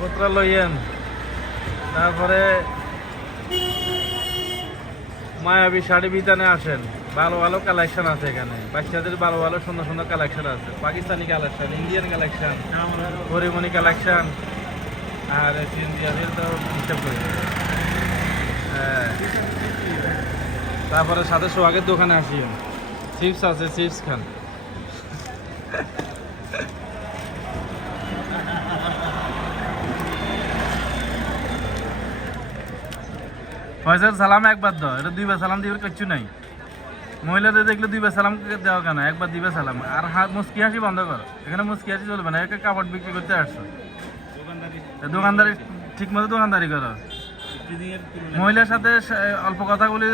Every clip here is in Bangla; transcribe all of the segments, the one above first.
পোতরা লইয়েন। তারপরে মায়াবী শাড়ি বিতানে আসেন, ভালো ভালো কালেকশন আছে এখানে। বাচ্চাদের ভালো ভালো সুন্দর সুন্দর কালেকশন আছে, Pakistani collection, Indian collection, Harimoni collection. আর ইন্ডিয়ানের তো হিসাব করি। হ্যাঁ, তারপরে সাথে সোহাগের দোকানে আসি, চিপস আছে, চিপস খান। ফয়সাল সালাম একবার দাও, এটা দুইবার সালাম দিবার কিচ্ছু নাই। মহিলাদের দেখলে দুইবার সালাম দেওয়া কেন, একবার দিবে সালাম। আর মুস্কি হাসি বন্ধ করো, এখানে মুস্কি হাসি চলবে না। একে কাপড় বিক্রি করতে আসছো, দোকানদারি ঠিক মতো দোকানদারি করো। মহিলার সাথে অল্প কথা বলে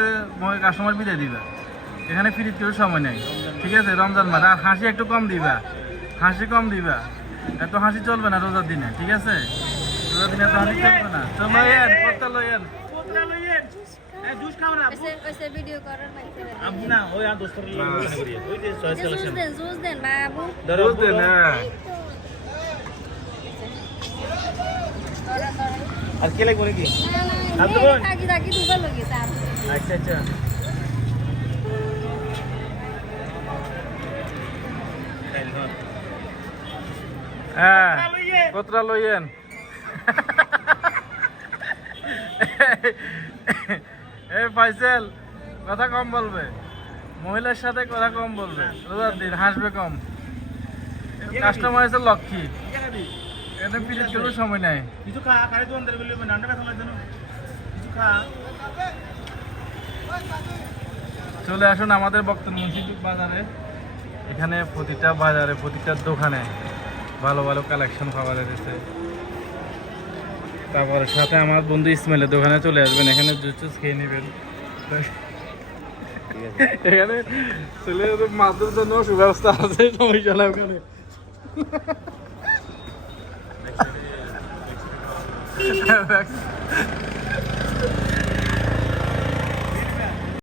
কাস্টমার বিদায় দিবা। এখানে ফিরিত কেউ সময় নেই, ঠিক আছে? রমজান মাস। আর হাসি একটু কম দিবা, হাসি কম দিবা, এত হাসি চলবে না রোজার দিনে, ঠিক আছে? রোজার দিনে এত হাসি চলবে না। চল লইয়েন, কত লইয়েন। আর কে লাগবে নাকি? আচ্ছা আচ্ছা, হ্যাঁ কতটা লইয়েন। এই ফাইসেল কথা কম বলবে, মহিলার সাথে কথা কম বলবে, রোজার দিন হাসবে কম। কাস্টমার এসে লক্ষ্মী, এটা পিরিয়ড কোনো সময় নাই। কিছু খা খাই তো অন্তর গেলে নান্ডা ব্যথা লাগছে না, কিছু খা। চলে আসুন আমাদের বক্তব্য মসজিদ বাজারে। এখানে প্রতিটা বাজারে, প্রতিটা দোকানে ভালো ভালো কালেকশন পাওয়া যাচ্ছে। তারপরে সাথে আমার বন্ধু ইসমাইলের দোকানে চলে আসবেন, এখানে জুস টুস খেয়ে নেবেন। এখানে চলে মাছের জন্য সুব্যবস্থা আছে, সমস্যা না ওখানে।